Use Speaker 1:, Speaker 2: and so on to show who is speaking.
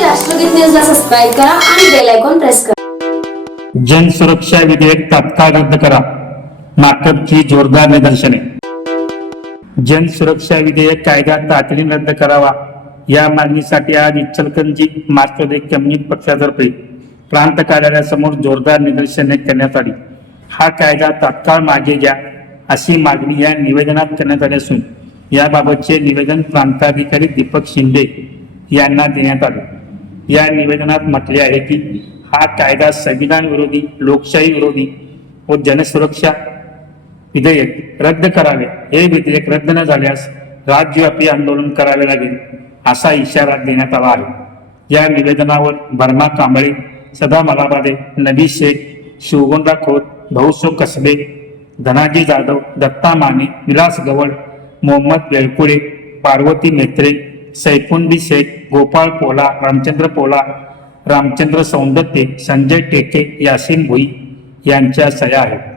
Speaker 1: पाहण्यासाठी राष्ट्रगीत न्यूजला सबस्क्राईब करा आणि बेल आयकॉन प्रेस करा
Speaker 2: जन सुरक्षा विधेयक तात्काळ रद्द करा. माकपची जोरदार निदर्शने. जन सुरक्षा विधेयक कायदा तातडीने रद्द करावा. या मागणीसाठी आज इचलकरंजी मार्क्सवादी कम्युनिस्ट पक्षातर्फे प्रांत कार्यालयासमोर जोरदार निदर्शने करण्यात आली. हा कायदा तात्काळ मागे घ्या अशी मागणी या निवेदनात करण्यात आली असून याबाबतचे निवेदन प्रांताधिकारी दीपक शिंदे यांना देण्यात आले. या निवेदनात म्हटले आहे की हा कायदा संविधान विरोधी लोकशाही विरोधी व जनसुरक्षा विधेयक रद्द करावे. हे विधेयक रद्द न झाल्यास राज्यव्यापी आंदोलन करावे लागेल असा इशारा देण्यात आला आहे. या निवेदनावर बर्मा कांबळे सदा मलाबादे नबी शेख शिवगोंदा खोत भाऊसो कसबे धनाजी जाधव दत्ता माने विलास गवळ मोहम्मद वेळकुळे पार्वती मेत्रे सैफुंडी शेख गोपाळ पोला रामचंद्र पोला रामचंद्र सौंदत्ते संजय टेके यासिन भुई यांच्या सह्या आहेत.